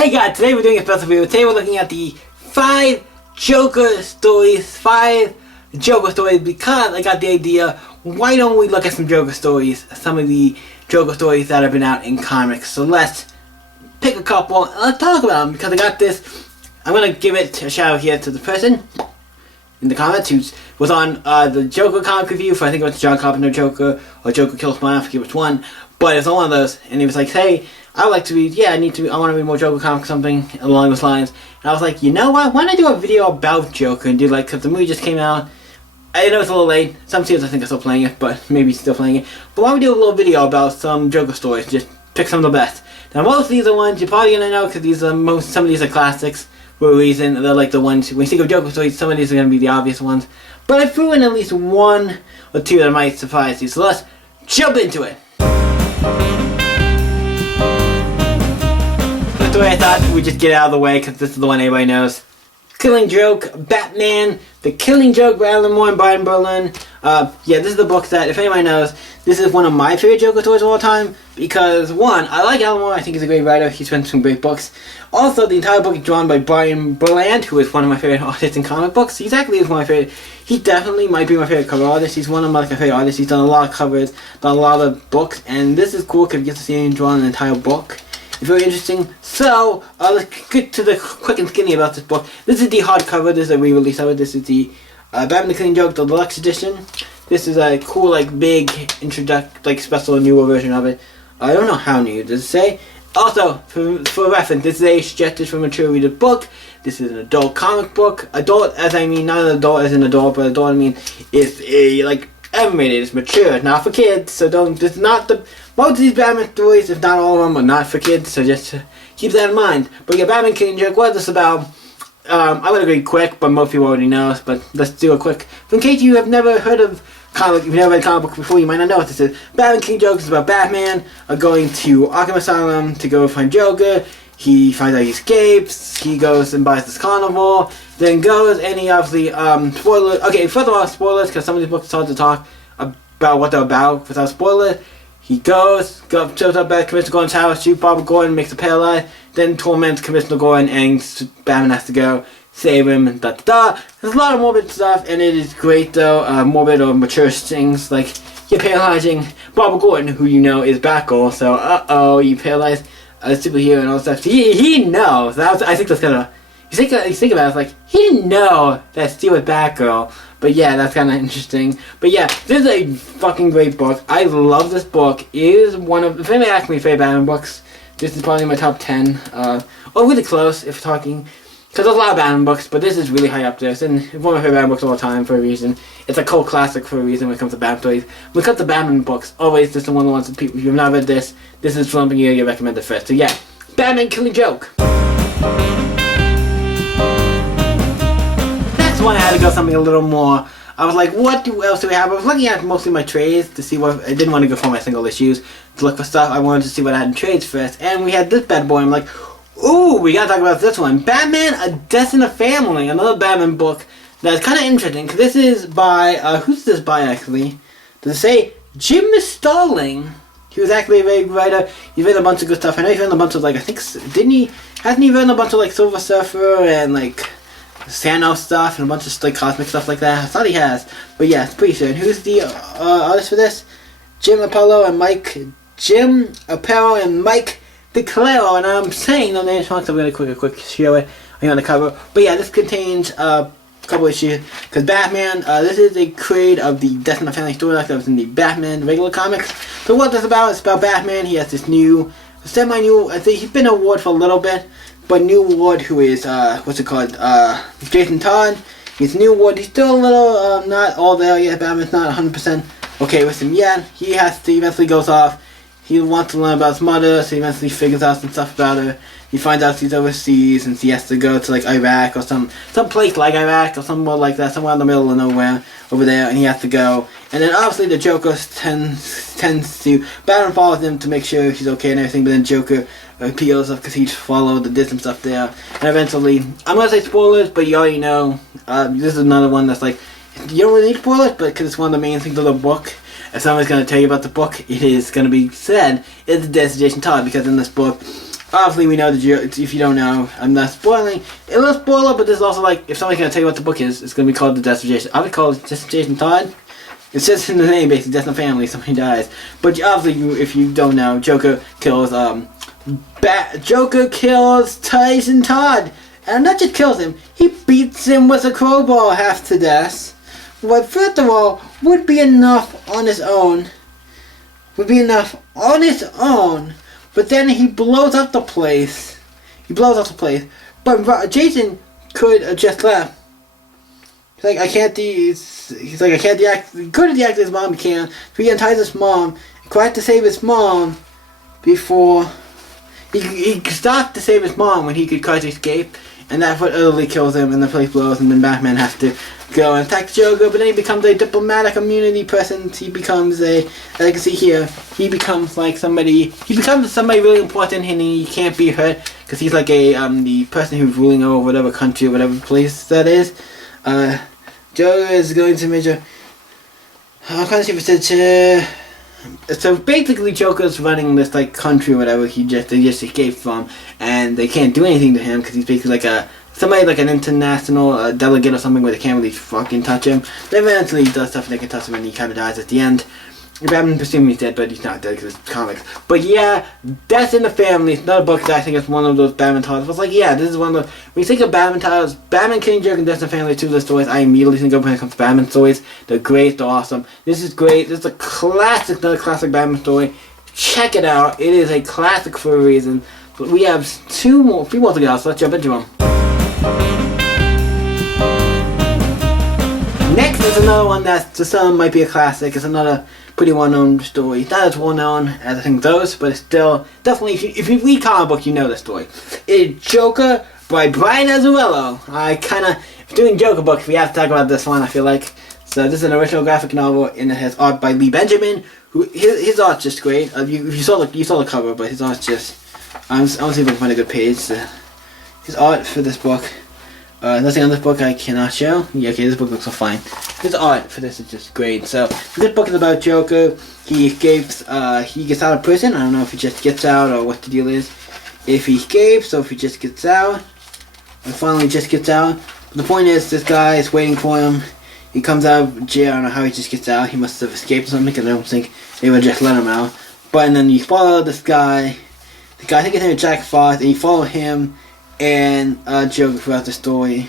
Hey guys, today we're doing a special video. Today we're looking at the 5 Joker stories. 5 Joker stories because I got the idea, why don't we look at some Joker stories? Some of the Joker stories that have been out in comics. So let's pick a couple and let's talk about them because I got this. I'm going to give it a shout out here to the person in the comments who was on the Joker comic review for, I think it was John Carpenter Joker or Joker Kills Smile, I forget which one. But it's on one of those, and he was like, hey, I would like to read, I want to read more Joker comics, something along those lines. And I was like, you know what, why don't I do a video about Joker and do because the movie just came out. I know it's a little late, some series I think are still playing it, but maybe still playing it. But why don't we do a little video about some Joker stories, just pick some of the best. Now most of these are ones you're probably going to know because these are some of these are classics for a reason. They're like the ones, when you think of Joker stories, some of these are going to be the obvious ones. But I threw in at least one or two that might surprise you, so let's jump into it. The way I thought we'd just get out of the way because this is the one everybody knows. Killing Joke, Batman, The Killing Joke by Alan Moore and Brian Berlin. This is the book that, if anybody knows, this is one of my favorite Joker stories of all time because, one, I like Alan Moore, I think he's a great writer, he's written some great books. Also, the entire book is drawn by Brian Berland, who is one of my favorite artists in comic books. He actually is one of my favorite, he definitely might be my favorite cover artist. He's one of my favorite artists, he's done a lot of covers, done a lot of books, and this is cool because you get to see him draw an entire book. It's very interesting. So, let's get to the quick and skinny about this book. This is the hardcover. This is a re-release of it. This is the Batman the Killing Joke, the deluxe edition. This is a cool, big special newer version of it. I don't know how new. Does it say? Also, for reference, this is a suggested for mature reader book. This is an adult comic book. Adult, as I mean, not an adult as an adult, but adult I mean, it's a M-rated, it's mature, it's not for kids, so it's not the, most of these Batman stories, if not all of them, are not for kids, so just keep that in mind. But yeah, Batman Killing Joke, what is this about? I would agree quick, but most people already know, but let's do a quick, in case you have never heard of comic, you've never read comic book before, you might not know what this is. Batman Killing Joke is about Batman going to Arkham Asylum to go find Joker. He finds out he escapes, he goes and buys this carnival, then goes and he obviously, spoilers, okay, first of all, spoilers, because some of these books start to talk about what they're about without spoilers. He shows up at Commissioner Gordon's house, shoots Barbara Gordon, makes her paralyzed, then torments Commissioner Gordon, and Batman has to go save him, and da-da-da. There's a lot of morbid stuff, and it is great though, morbid or mature things, like you're paralyzing Barbara Gordon, who you know is Batgirl, so you paralyze a superhero and all that stuff. He knows. I think that's kind of, you think about it, it's he didn't know that Steve was Batgirl. But yeah, that's kind of interesting. But yeah, this is a fucking great book. I love this book. It is one of, if anybody asks me favorite Batman books, this is probably my top 10. Or really close if we're talking. Because there's a lot of Batman books, but this is really high up there. It's one of my favorite Batman books of all time for a reason. It's a cult classic for a reason when it comes to Batman stories. When it comes to Batman books, always this is one of the ones that people, if you've not read this is something you get recommended first. So yeah, Batman Killing Joke. Next one I had to go something a little more. I was like, what else do we have? I was looking at mostly my trades to see what, I didn't want to go for my single issues to look for stuff. I wanted to see what I had in trades first. And we had this bad boy. I'm like, ooh, we gotta talk about this one. Batman, A Death in the Family. Another Batman book that's kind of interesting. Because this is by, who's this by actually? Does it say? Jim Starlin. He was actually a very good writer. He's written a bunch of good stuff. I know he's written a bunch of hasn't he written a bunch of Silver Surfer and Thanos stuff and a bunch of cosmic stuff like that? I thought he has. But yeah, it's pretty sure. And who's the artist for this? Jim Aparo and Mike DeClaro, and I'm saying no names wrong, so I'm going to quick show it on the cover. But yeah, this contains a couple issues, because Batman, this is a create of the Death in the Family story that was in the Batman regular comics. So what this about, it's about Batman. He has this new, semi-new, I think he's been an award for a little bit, but new award who is, Jason Todd. He's new award, he's still a little, not all there yet, Batman's not 100% okay with him yet. He eventually goes off. He wants to learn about his mother, so he eventually figures out some stuff about her. He finds out she's overseas, and he has to go to Iraq or some place like Iraq or somewhere like that, somewhere in the middle of nowhere over there, and he has to go. And then obviously the Joker tends to, Batman follows him to make sure she's okay and everything, but then Joker appeals because he followed the Disney stuff there. And eventually, I'm gonna say spoilers, but you already know. This is another one that's you don't really need spoilers, but because it's one of the main things of the book. If someone's going to tell you about the book, it is going to be said it's the Jason Todd, because in this book, Obviously, we know if you don't know, I'm not spoiling. It will spoil it, but there's also like, if somebody's gonna tell you what the book is, it's gonna be called The Death of Jason. I would call it Death of Jason Todd. It says in the name, basically, death in the family, somebody dies. But obviously, if you don't know, Joker kills Tyson Todd, and not just kills him, he beats him with a crowbar half to death. What, first of all, would be enough on his own. But then he blows up the place. But Jason could have just left. He's like, I can't deactivate. He could have deactivated his mom. He can't. So he unties his mom. He tried to save his mom before he stopped to save his mom when he could try to escape, and that's what utterly kills him. And the place blows, and then Batman has to go and attack the Joker. But then he becomes a diplomatic immunity person. He becomes as I can see here, he becomes somebody really important, and he can't be hurt because he's like the person who's ruling over whatever country or whatever place that is. Joker is going to major. I'm trying to see if it says. So basically, Joker's running this country or whatever they just escaped from, and they can't do anything to him because he's basically somebody like an international delegate or something where they can't really fucking touch him. Then eventually he does stuff and they can touch him, and he kind of dies at the end. Batman presumably he's dead, but he's not dead because it's comics. But yeah, Death in the Family. It's not a book that I think it's one of those Batman titles. But it's this is one of the. When you think of Batman titles, Batman, Killing Joke, and Death in the Family, two of the stories I immediately think of when it comes to Batman stories. They're great, they're awesome. This is great. This is a classic, another classic Batman story. Check it out. It is a classic for a reason. But we have three more to go, so let's jump into them. Next is another one that to some might be a classic. It's another pretty well-known story. Not as well-known as I think those, but it's still definitely, if you read comic book, you know the story. It's Joker by Brian Azzarello. If doing Joker books, we have to talk about this one, I feel like. So this is an original graphic novel, and it has art by Lee Benjamin, who his art's just great. You saw the cover, but his art's just. I want to see if I can find a good page. His art for this book. Nothing on this book I cannot show. Yeah, okay, this book looks so fine. His art for this is just great. So, this book is about Joker. He escapes, he gets out of prison. I don't know if he just gets out or what the deal is. If he escapes or if he just gets out. And finally just gets out. But the point is, this guy is waiting for him. He comes out of jail. I don't know how he just gets out. He must have escaped or something because I don't think they would just let him out. But and then you follow this guy. The guy, I think his name is Jack Frost, and you follow him and Joker throughout the story.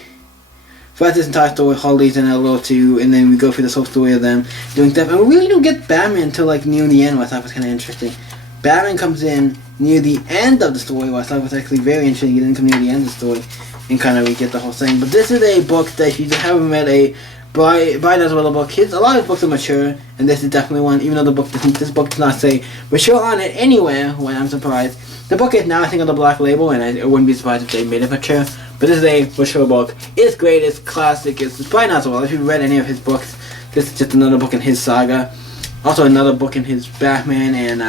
Throughout this entire story, Harley's in it a little too, and then we go through this whole story of them doing stuff. And we really don't get Batman until near the end, which I thought was kind of interesting. Batman comes in near the end of the story, which I thought was actually very interesting. He didn't come near the end of the story, and kind of we get the whole thing. But this is a book that if you haven't read a Brian Azzarello book, a lot of his books are mature, and this is definitely one. Even though this book does not say mature on it anywhere, when I'm surprised. The book is now, I think, on the Black Label, and I wouldn't be surprised if they made it mature. But this is a mature book. It's great, it's classic, it's probably not so well. If you've read any of his books, this is just another book in his saga. Also another book in his Batman and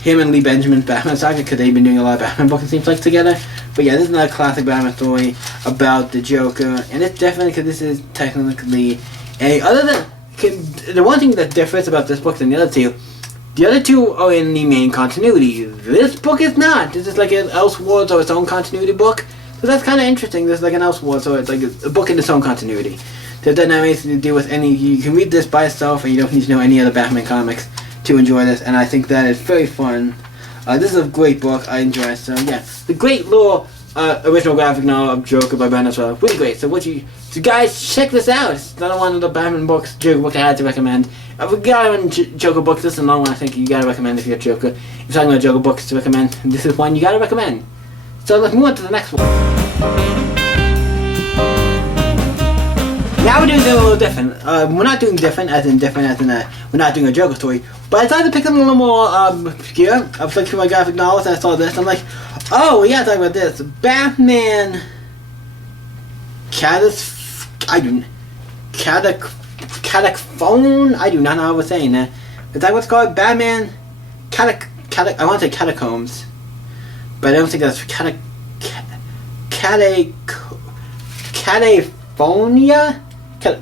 him and Lee Benjamin's Batman saga, because they've been doing a lot of Batman books, it seems like, together. But yeah, this is another classic Batman story about the Joker, and it's definitely, because this is technically the one thing that differs about this book than the other two are in the main continuity. This book is not. This is like an Elseworlds or its own continuity book. So that's kind of interesting. This is like an Elseworlds, so it's like a book in its own continuity. So it doesn't have anything to do with any. You can read this by itself, and you don't need to know any other Batman comics to enjoy this. And I think that is very fun. This is a great book. I enjoy it. So yeah, the great little original graphic novel of Joker by Brian Azzarello. Really great. So guys, check this out. It's another one of the Batman books, Joker book I had to recommend. We got one Joker books. This is another one I think you gotta recommend if you're a Joker. If you're talking about Joker books to recommend, this is one you gotta recommend. So let's move on to the next one. Now we're doing something a little different. We're not doing different as in we're not doing a Joker story. But I decided to pick something a little more obscure. I was looking through my graphic novels and I saw this. And I'm like, oh, we gotta talk about this. Batman. Cataphone? I do not know how I was saying that. Is that what's called? Batman I want to say Catacombs. But I don't think that's Cataphonia?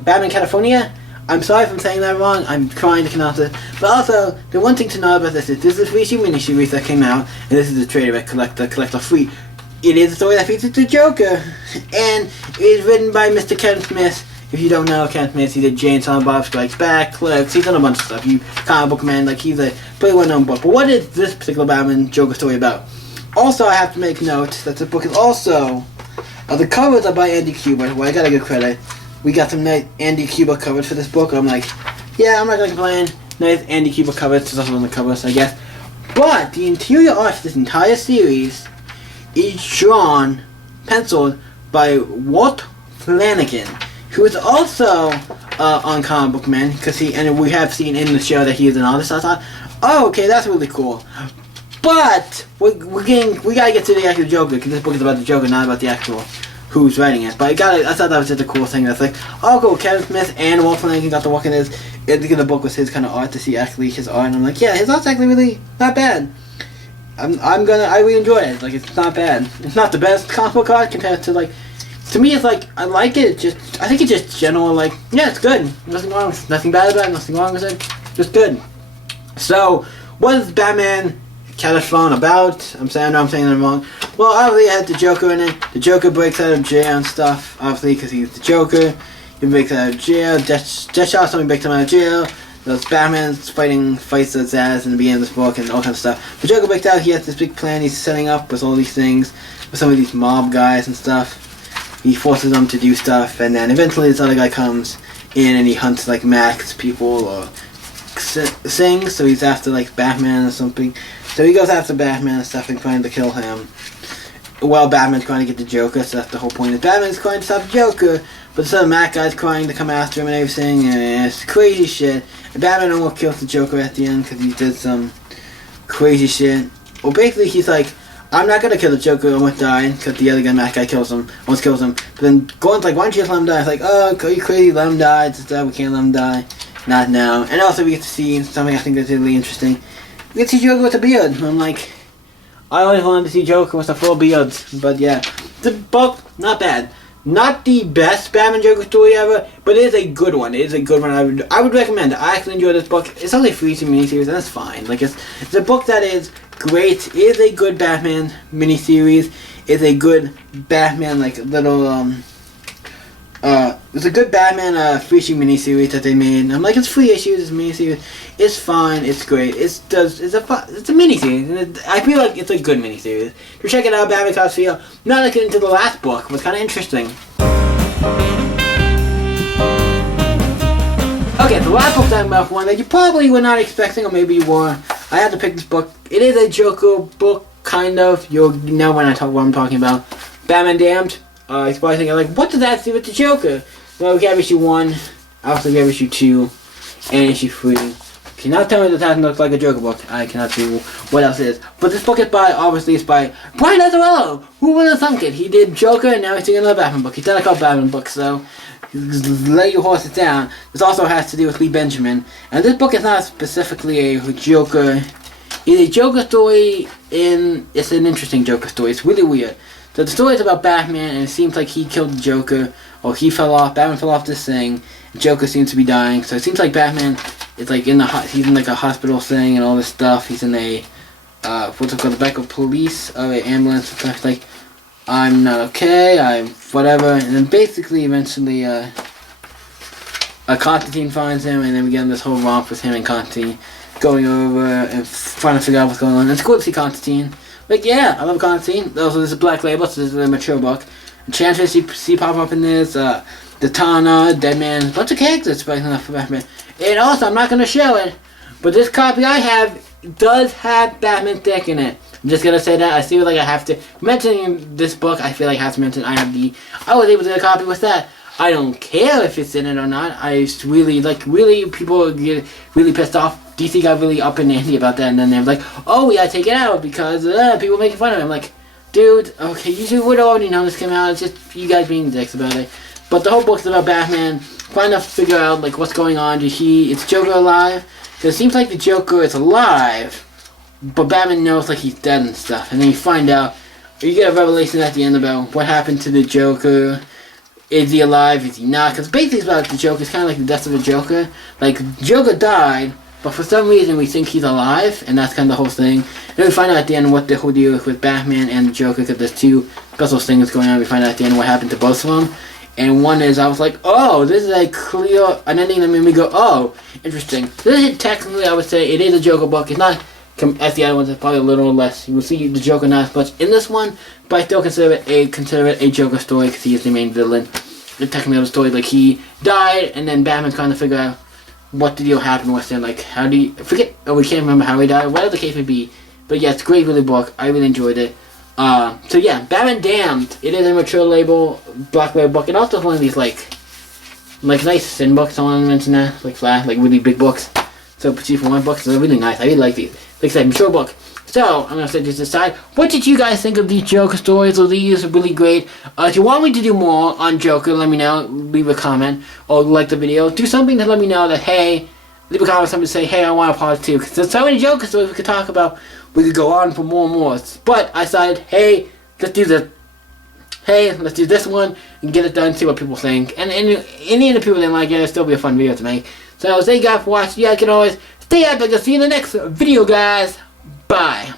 Batman Cataphonia? I'm sorry if I'm saying that wrong. I'm trying to pronounce it. But also, the one thing to know about this is a free miniseries that came out, and this is a trade of collector free. It is a story that features the Joker, and it is written by Mr. Kevin Smith. If you don't know Kevin Smith, he did Jane Silent Bob Strikes Back, Clerks, he's done a bunch of stuff. You comic book man, like he's a pretty well-known book. But what is this particular Batman Joker story about? Also, I have to make note that the book is also, the covers are by Andy Kubert, well I gotta give credit. We got some nice Andy Kubert covers for this book. I'm like, yeah, I'm not gonna complain. Nice Andy Kubert covers, it's also on the covers, I guess. But the interior art for this entire series is drawn, penciled by Walt Flanagan, who is also on Comic Book Man, and we have seen in the show that he is an artist. I thought, oh, okay, that's really cool. But we gotta get to the actual Joker, because this book is about the Joker, not about the actual who's writing it. But I thought that was just a cool thing. That's like, oh, cool, Kevin Smith and Walt Flanagan got to work in this. The book was his kind of art, to see actually his art, and I'm like, yeah, his art's actually really not bad. I really enjoy it. Like, it's not bad. It's not the best comic book art compared to, like, to me, it's like, I like it. I think it's just general, like, yeah, it's good. Nothing wrong. Nothing bad about it. Nothing wrong with it. Just good. So, what is Batman Caliphone about? I'm saying that wrong. Well, obviously, it had the Joker in it. The Joker breaks out of jail and stuff, obviously, because he's the Joker. He breaks out of jail. Deathshot, somebody breaks him out of jail. There's Batman's fights the Zaz in the beginning of this book and all kinds of stuff. The Joker breaks out. He has this big plan he's setting up with all these things, with some of these mob guys and stuff. He forces them to do stuff, and then eventually this other guy comes in and he hunts like Max people or things, so he's after like Batman or something. So he goes after Batman and stuff and trying to kill him. Well, Batman's trying to get the Joker, so that's the whole point. Is Batman's trying to stop the Joker, but this other Mac guy's trying to come after him and everything, and it's crazy shit. And Batman almost kills the Joker at the end because he did some crazy shit. Well, basically he's like, I'm not gonna kill the Joker, I almost die, because the other guy, Mac guy, almost kills him. But then Gordon's like, why don't you just let him die? It's like, oh, are you crazy, let him die, it's just, we can't let him die. Not now. And also we get to see something I think that's really interesting. We get to see Joker with a beard. I'm like, I always wanted to see Joker with a full beard. But yeah, the book, not bad. Not the best Batman Joker story ever, but it is a good one. It is a good one. I would recommend it. I actually enjoy this book. It's only a free miniseries, and that's fine. Like it's a book that is great. It is a good Batman miniseries. It's a good Batman it's a good Batman free issue miniseries that they made. And I'm like, it's free issues, it's a miniseries. It's fine, it's great. It's a miniseries. And I feel like it's a good miniseries. You check it out, Batman Cops Feel. Now let's get into the last book. It was kind of interesting. Okay, the last book that I'm about, one that you probably were not expecting, or maybe you were. I had to pick this book. It is a Joker book, kind of. You'll know when I talk what I'm talking about. Batman Damned. He's probably thinking, like, what does that have to do with the Joker? Well, we have issue 1, obviously we have issue 2, and issue 3. Cannot tell me that doesn't look like a Joker book. I cannot see what else it is. But this book is obviously it's by Brian Azzarello! Who would have thunk it? He did Joker, and now he's doing another Batman book. He's done a couple Batman books, so lay your horses down. This also has to do with Lee Benjamin. And this book is not specifically a Joker. It's a Joker story, it's an interesting Joker story. It's really weird. So the story is about Batman, and it seems like he killed the Joker, or Batman fell off this thing, and Joker seems to be dying, so it seems like Batman is like he's in like a hospital thing and all this stuff. He's in a, what's it called, the back of police, or an ambulance, and stuff like, I'm not okay, I'm whatever, and then basically, eventually, Constantine finds him, and then we get in this whole romp with him and Constantine, going over and trying to figure out what's going on. And it's cool to see Constantine. Like, yeah, I love Constantine. Also, this is Black Label, so this is a mature book. Enchantress, you see pop up in this, Zatanna, Deadman, a bunch of characters for Batman. And also, I'm not going to show it, but this copy I have does have Batman's deck in it. I'm just going to say that. I feel like I have to, mentioning this book, I feel like I have to mention I was able to get a copy with that. I don't care if it's in it or not. I just really, people get really pissed off. DC got really up and antsy about that, and then they're like, oh, we gotta take it out because people making fun of it. I'm like, dude, okay, you would already know this came out. It's just you guys being dicks about it. But the whole book's about Batman trying to figure out like what's going on. Is Joker alive? Because it seems like the Joker is alive, but Batman knows like he's dead and stuff. And then you find out, or you get a revelation at the end about what happened to the Joker. is he alive? Is he not? Because basically it's about the Joker. It's kind of like the death of the Joker. Like, Joker died, but for some reason we think he's alive, and that's kind of the whole thing. And we find out at the end what the whole deal is with Batman and the Joker, because there's two special things going on. We find out at the end what happened to both of them. And one is, I was like, oh, this is a clear, an ending that made me go, oh, interesting. This is technically, I would say, it is a Joker book. It's not, as the other ones, it's probably a little less. You will see the Joker not as much in this one, but I still consider it a Joker story, because he is the main villain. It's technically a story, like, he died, and then Batman's trying to figure out what the deal happened with him, like, how do you, we can't remember how he died, whatever the case may be. But yeah, it's a great, really book. I really enjoyed it. So yeah, Batman Damned. It is a mature label, black label book. It also is one of these like nice thin books. I want to mention that, like flat, like really big books. So Petite for One books are really nice. I really like these. Like I said, mature book. So I'm gonna say just decide. What did you guys think of these Joker stories? Are these really great? If you want me to do more on Joker, let me know. Leave a comment or like the video. Do something to let me know that hey. Leave a comment, something to say hey, I want a part 2. Because there's so many Joker stories we could talk about. We could go on for more and more. But I decided, hey, let's do this. Hey, let's do this one and get it done, see what people think. And any of the people that like it, it'll still be a fun video to make. So thank you guys for watching. You guys can always stay epic. I'll see you in the next video, guys. Bye.